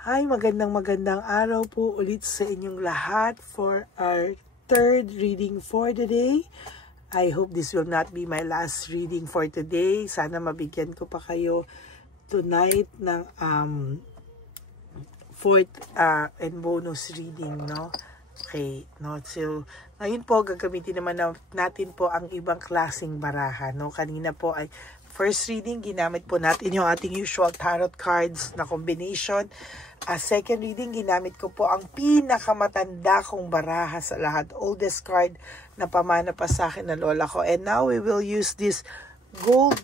Hi, magandang araw po ulit sa inyong lahat for our third reading for the day. I hope this will not be my last reading for today. Sana mabigyan ko pa kayo tonight ng fourth and bonus reading, no? Okay, no? So, ngayon po, gagamitin naman natin po ang ibang klaseng baraha, no? Kanina po ay first reading, ginamit po natin yung ating usual tarot cards na combination. Second reading, ginamit ko po ang pinakamatanda kong baraha sa lahat. Oldest card na pamana pa sa akin ng lola ko. And now we will use this gold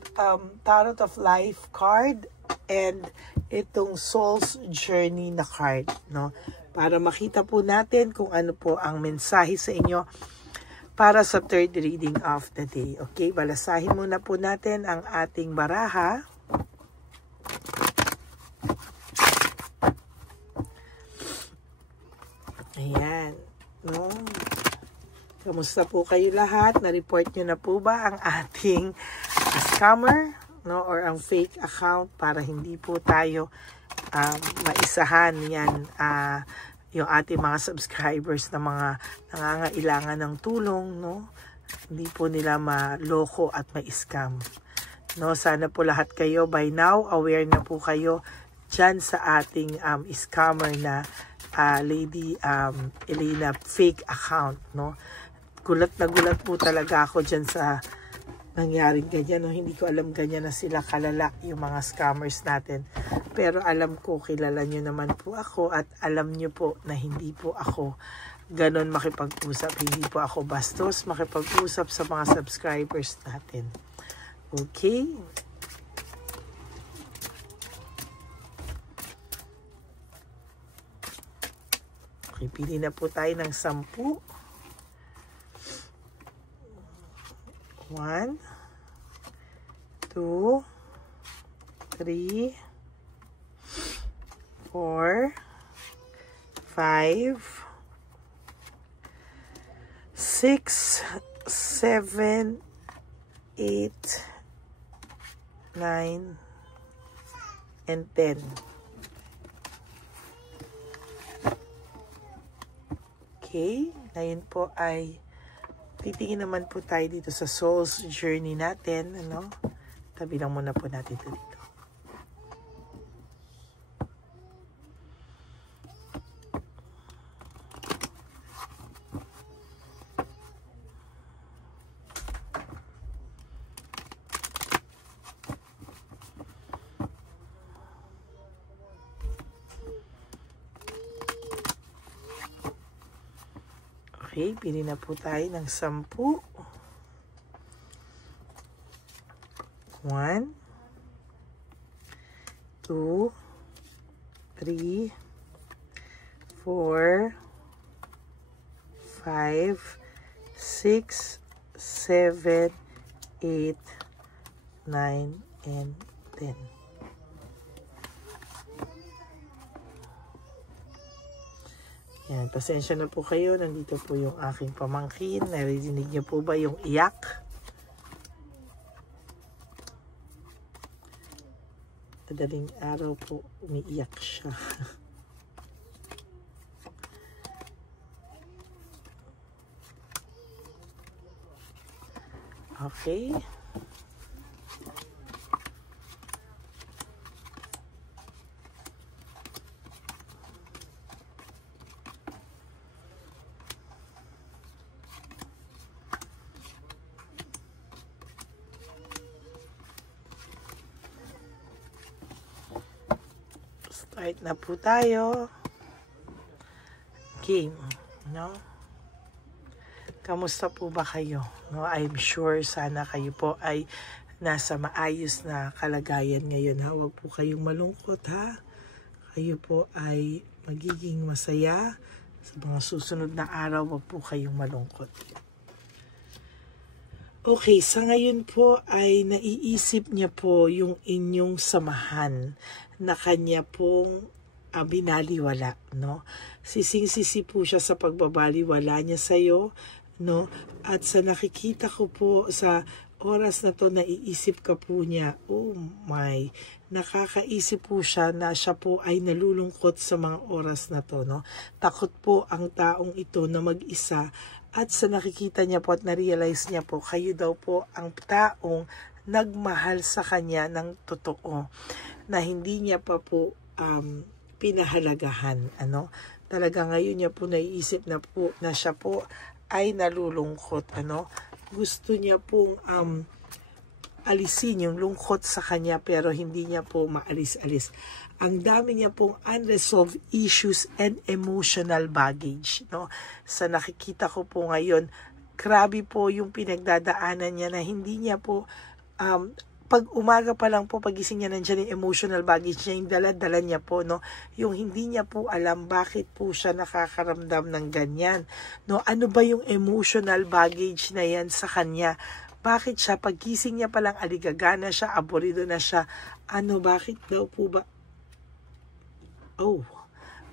Tarot of Life card and itong Soul's Journey na card, no? Para makita po natin kung ano po ang mensahe sa inyo para sa third reading of the day. Okay, balasahin muna po natin ang ating baraha. Ayan, no? Kamusta po kayo lahat? Na-report nyo na po ba ang ating scammer, no? Or ang fake account para hindi po tayo maisahan yan yung ating mga subscribers na mga nangangailangan ng tulong, no? Hindi po nila maloko at ma-scam. No, sana po lahat kayo by now aware na po kayo dyan sa ating scammer na Lady Elena fake account, no? Gulat na gulat po talaga ako dyan sa nangyaring ganyan, no? Hindi ko alam ganyan na sila kalala yung mga scammers natin. Pero alam ko, kilala nyo naman po ako at alam nyo po na hindi po ako ganon makipag-usap. Hindi po ako bastos makipag-usap sa mga subscribers natin. Okay? Okay, pili na po tayo ng 10. 1, 2, 3, 4, 5, 6, 7, 8, 9, and 10. Okay, ngayon po ay titingin naman po tayo dito sa Soul's Journey natin, ano? Tabi lang muna po natin ito dito. Okay, pili na po tayo ng 10. 1, 2, 3, 4, 5, 6, 7, 8, 9, and 10. Yan, pasensya na po kayo. Nandito po yung aking pamangkin. Narinig niyo po ba yung iyak? Madaling araw po, umiiyak siya. Okay. Start na po tayo. Game, no? Kamusta po ba kayo? No, I'm sure sana kayo po ay nasa maayos na kalagayan ngayon, ha? Huwag po kayong malungkot, ha? Kayo po ay magiging masaya sa mga susunod na araw. Huwag po kayong malungkot. Okay, sa ngayon po ay naiisip niya po yung inyong samahan na kanya pong binaliwala, no? Sising-sisi po siya sa pagbabaliwala niya sa'yo, no? At sa nakikita ko po sa oras na to naiisip ka po niya, oh my, nakakaisip po siya na siya po ay nalulungkot sa mga oras na to, no? Takot po ang taong ito na mag-isa, at sa nakikita niya po at na-realize niya po, kayo daw po ang taong nagmahal sa kanya ng totoo, na hindi niya pa po pinahalagahan, ano? Talaga ngayon niya po naiisip na po na siya po ay nalulungkot, ano? Gusto niya pong alisin yung lungkot sa kanya, pero hindi niya po maalis-alis. Ang dami niya pong unresolved issues and emotional baggage, no? Sa nakikita ko po ngayon, grabe po yung pinagdadaanan niya na hindi niya po pag umaga pa lang po, pagising niya, nandiyan yung emotional baggage niya, yung dala-dala niya po, no? Yung hindi niya po alam bakit po siya nakakaramdam ng ganyan, no? Ano ba yung emotional baggage na yan sa kanya? Bakit siya, pagising niya pa lang, aligagana siya, aborido na siya? Ano, bakit daw po ba? Oh,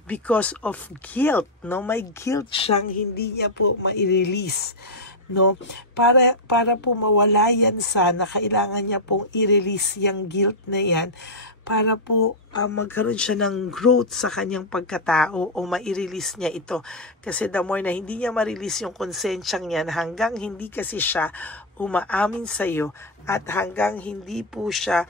because of guilt, no? May guilt siyang hindi niya po ma-release, no? Para po mawala yan sana, kailangan niya pong i-release yung guilt na yan para po magkaroon siya ng growth sa kanyang pagkatao, o ma-release niya ito. Kasi the more na hindi niya ma-release yung konsensyang yan, hanggang hindi kasi siya umaamin sa iyo, at hanggang hindi po siya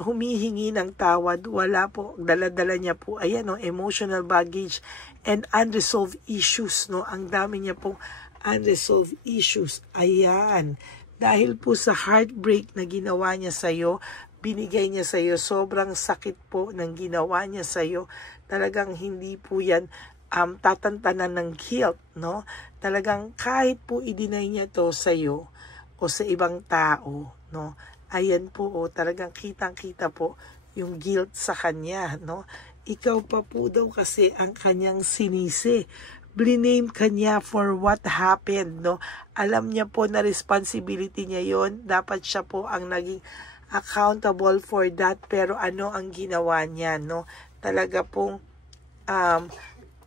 humihingi ng tawad, wala po, dala-dala niya po, ayan, no, emotional baggage and unresolved issues, no? Ang dami niya pong unresolved issues. Ayan. Dahil po sa heartbreak na ginawa niya sa'yo, binigay niya sa'yo, sobrang sakit po ng ginawa niya sa'yo. Talagang hindi po yan tatantanan ng guilt, no? Talagang kahit po i-deny niya to sa'yo o sa ibang tao, no? Ayan po, talagang kitang-kita po yung guilt sa kanya, no? Ikaw pa po daw kasi ang kanyang sinisi. Blame kanya for what happened, no? Alam niya po na responsibility niya yon, dapat siya po ang naging accountable for that, pero ano ang ginawa niya, no? Talaga pong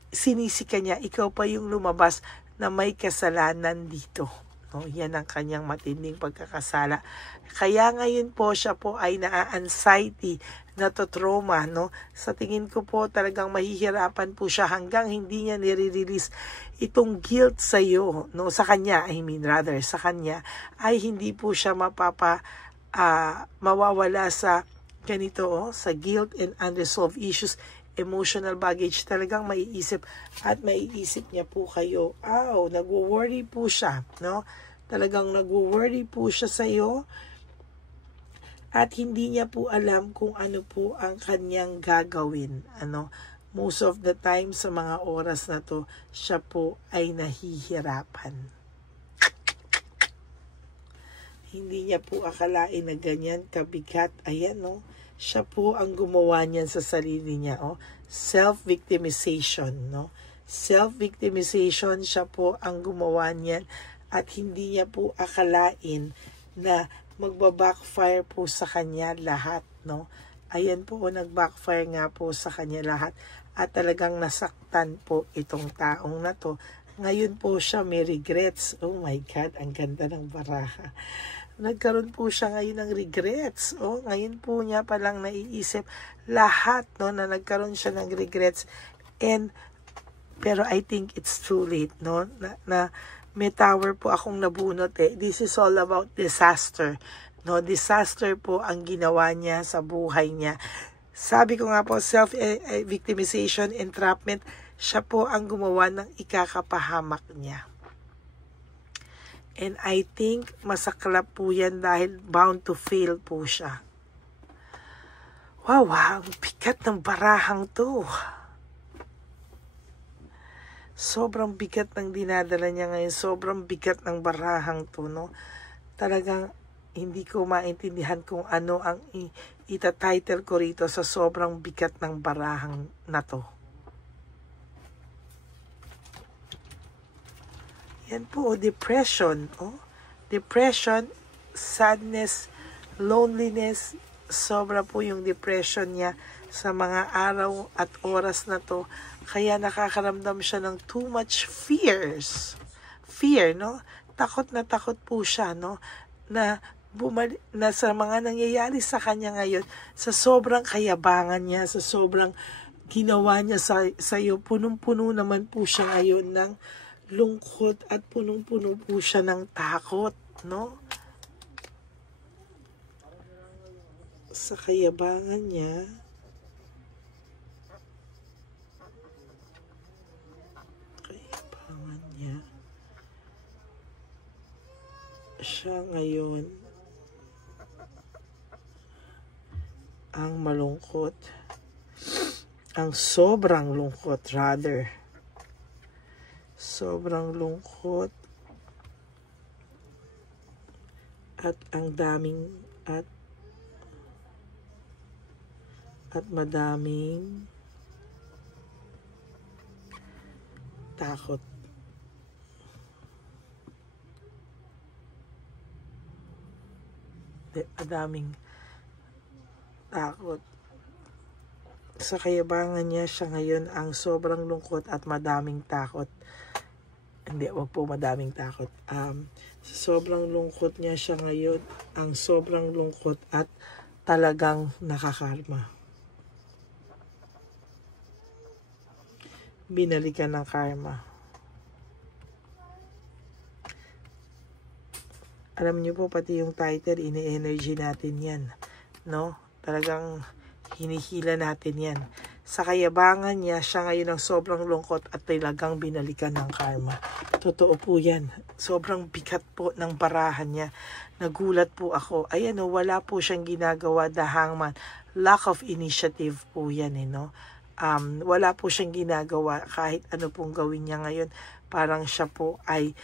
sinisi ka niya, ikaw pa yung lumabas na may kasalanan dito, no? Yan ang kanyang matinding pagkakasala. Kaya ngayon po siya po ay na-anxiety, trauma, no? Sa tingin ko po talagang mahihirapan po siya hanggang hindi niya nire-release itong guilt sa iyo, no? Sa kanya, sa kanya ay hindi po siya mawawala sa ganito, sa guilt and unresolved issues, emotional baggage. Talagang maiisip niya po kayo. Nagwo-worry po siya, no? Talagang nagwo-worry po siya sa iyo. At hindi niya po alam kung ano po ang kanyang gagawin. Most of the time sa mga oras na to, siya po ay nahihirapan. Hindi niya po akalain na ganyan kabigat. Ayan, no? Siya po ang gumawa niyan sa sarili niya. Self-victimization, no? Self-victimization, siya po ang gumawa niyan. At hindi niya po akalain na magba-backfire po sa kanya lahat, no? Ayan po, nag-backfire nga po sa kanya lahat. At talagang nasaktan po itong taong na to. Ngayon po siya may regrets. Oh my God, ang ganda ng baraha. Nagkaroon po siya ngayon ng regrets. Ngayon po niya palang naiisip lahat, no, na nagkaroon siya ng regrets. Pero I think it's too late, no? Na may tower po akong nabunot eh. This is all about disaster. No, disaster po ang ginawa niya sa buhay niya. Sabi ko nga po, self-victimization, entrapment, siya po ang gumawa ng ikakapahamak niya. And I think masaklap po yan dahil bound to fail po siya. Wow, ang bigat ng barahang to. Sobrang bigat ng dinadala niya ngayon. Sobrang bigat ng barahang to, no? Talagang hindi ko maintindihan kung ano ang ita-title ko rito sa sobrang bigat ng barahang na to. Yan po, depression. Depression, sadness, loneliness. Sobra po yung depression niya sa mga araw at oras na to. Kaya nakakaramdam siya ng too much fear, no? Takot na takot po siya, no? na sa mga nangyayari sa kanya ngayon, sa sobrang kayabangan niya, sa sobrang ginawa niya sa iyo, punong-puno naman po siya ngayon ng lungkot at punong-puno po siya ng takot, no? Sa kayabangan niya, siya ngayon ang malungkot, ang sobrang lungkot rather. Sobrang lungkot at ang daming at madaming takot. Madaming takot. Sa kayabangan niya, siya ngayon ang sobrang lungkot at madaming takot. Hindi, wag po madaming takot. Sa sobrang lungkot niya, siya ngayon ang sobrang lungkot at talagang nakakarma. Binalikan ng karma. Alam niyo po, pati yung title, ini-energy natin yan, no? Talagang hinihila natin yan. Sa kayabangan niya, siya ngayon ang sobrang lungkot at talagang binalikan ng karma. Totoo po yan. Sobrang bigat po ng barahan niya. Nagulat po ako. Ayan o, wala po siyang ginagawa, the hangman. Lack of initiative po yan, no? Wala po siyang ginagawa kahit ano pong gawin niya ngayon. Parang siya po ay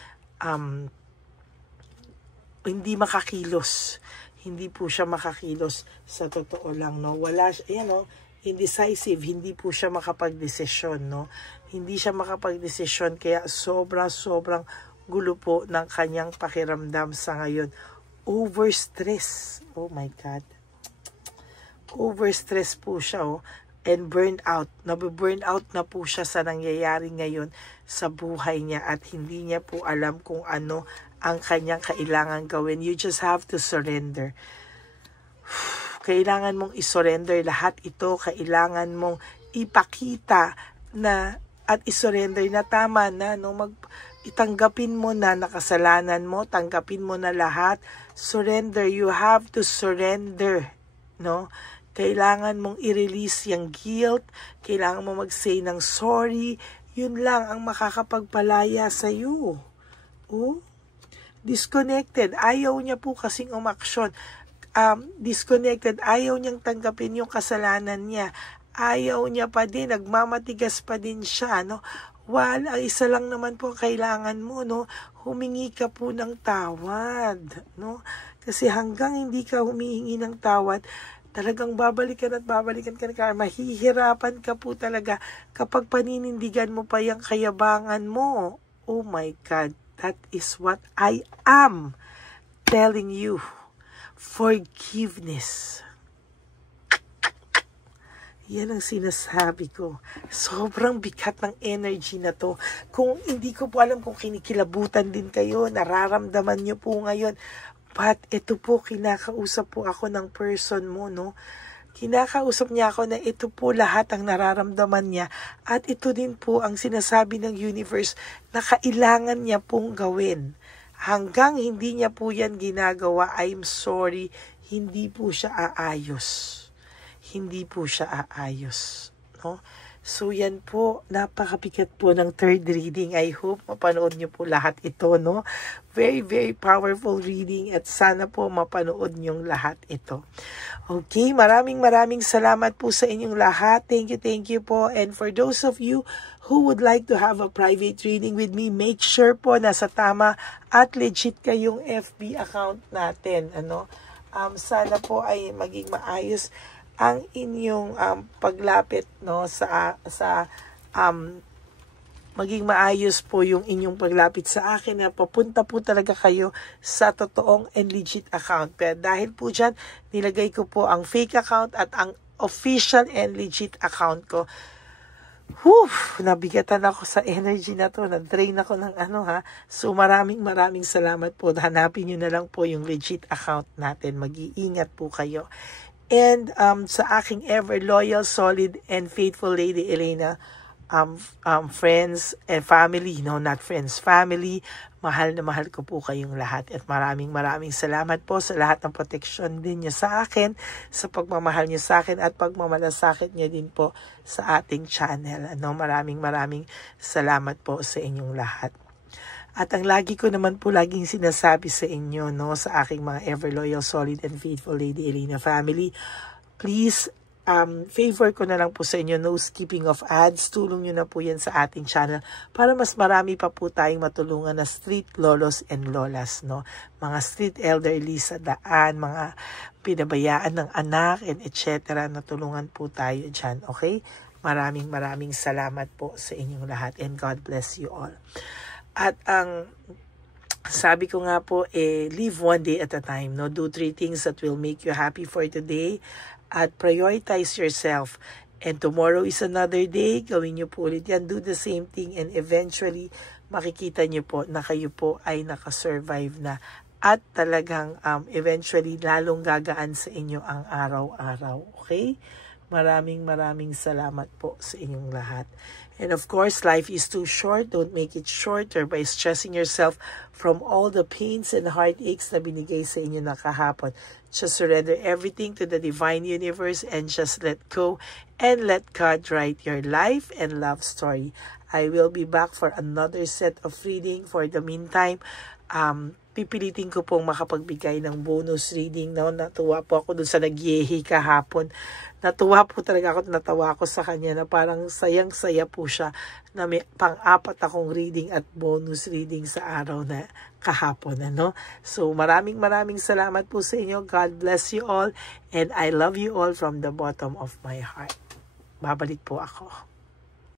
hindi makakilos. Hindi po siya makakilos sa totoo lang, no? Wala siya, ayan, no? Indecisive, hindi po siya makapagdesisyon, no? Hindi siya makapagdesisyon, kaya sobrang gulo po ng kanyang pakiramdam sa ngayon. Overstress. Oh my God. Overstress po siya, oh. And burnout. Nabe-burnout na po siya sa nangyayari ngayon sa buhay niya at hindi niya po alam kung ano ang kanyang kailangan gawin. You just have to surrender. Kailangan mong isurrender lahat ito. Kailangan mong ipakita na at isurrender na tama na, no? Itanggapin mo na nakasalanan mo, tanggapin mo na lahat. Surrender. You have to surrender, no? Kailangan mong i-release yung guilt. Kailangan mo mag-say ng sorry. Yun lang ang makakapagpalaya sa iyo. Oh? Disconnected. Ayaw niya po kasing umaksyon. Disconnected. Ayaw niyang tanggapin yung kasalanan niya. Ayaw niya pa din. Nagmamatigas pa din siya, no? Ang isa lang naman po kailangan mo, no? Humingi ka po ng tawad, no? Kasi hanggang hindi ka humihingi ng tawad, talagang babalikan at babalikan ka ng karma. Mahihirapan ka po talaga kapag paninindigan mo pa yung kayabangan mo. Oh my God. That is what I am telling you. Forgiveness. Yan ang sinasabi ko. Sobrang bigat ng energy na to. Kung hindi ko po alam kung kinikilabutan din kayo, nararamdaman nyo po ngayon. But ito po, kinakausap po ako ng person mo, no? Kinakausap niya ako na ito po lahat ang nararamdaman niya. At ito din po ang sinasabi ng universe na kailangan niya pong gawin. Hanggang hindi niya po yan ginagawa, I'm sorry, hindi po siya aayos. Hindi po siya aayos, no? So yan po, napakabigat po ng third reading. I hope mapanood niyo po lahat ito, no? Very, very powerful reading at sana po mapanood niyong lahat ito. Okay, maraming salamat po sa inyong lahat. Thank you po. And for those of you who would like to have a private reading with me, make sure po nasa tama at legit kayong FB account natin, ano? Sana po ay maging maayos ang inyong paglapit, no, maging maayos po yung inyong paglapit sa akin na papunta po talaga kayo sa totoong and legit account. Pero dahil po dyan, nilagay ko po ang fake account at ang official and legit account ko. Nabigatan ako sa energy na to. Na-drain ako ng So maraming salamat po. Hanapin nyo na lang po yung legit account natin. Mag-iingat po kayo. And sa aking ever loyal, solid, and faithful Lady Elena, friends and family, no, not friends, family, mahal na mahal ko po kayong lahat. At maraming salamat po sa lahat ng protection din nyo sa akin, sa pagmamahal nyo sa akin, at pagmamalasakit nyo din po sa ating channel. Maraming salamat po sa inyong lahat. At ang lagi ko naman po laging sinasabi sa inyo, no, sa aking mga ever loyal, solid, and faithful Lady Elena family, please, favor ko na lang po sa inyo, no skipping of ads. Tulong nyo na po yan sa ating channel para mas marami pa po tayong matulungan na street lolos and lolas, no? Mga street elderly sa daan, mga pinabayaan ng anak, and etc. Natulungan po tayo dyan, okay? Maraming salamat po sa inyong lahat, and God bless you all. At ang sabi ko nga po, live one day at a time, no? Do 3 things that will make you happy for today. At prioritize yourself. And tomorrow is another day. Gawin nyo po ulit yan. Do the same thing. And eventually, makikita nyo po na kayo po ay nakasurvive na. At talagang eventually, lalong gagaan sa inyo ang araw-araw. Okay? Maraming salamat po sa inyong lahat. And of course, life is too short. Don't make it shorter by stressing yourself from all the pains and heartaches na binigay sa inyo na kahapon. Just surrender everything to the divine universe and just let go and let God write your life and love story. I will be back for another set of reading. For the meantime, pipilitin ko pong makapagbigay ng bonus reading. No? Natuwa po ako dun sa nagyehi kahapon. Natuwa po talaga ako, natawa ako sa kanya na parang sayang-saya po siya na may pang-4 akong reading at bonus reading sa araw na kahapon. So maraming salamat po sa inyo. God bless you all, and I love you all from the bottom of my heart. Babalik po ako.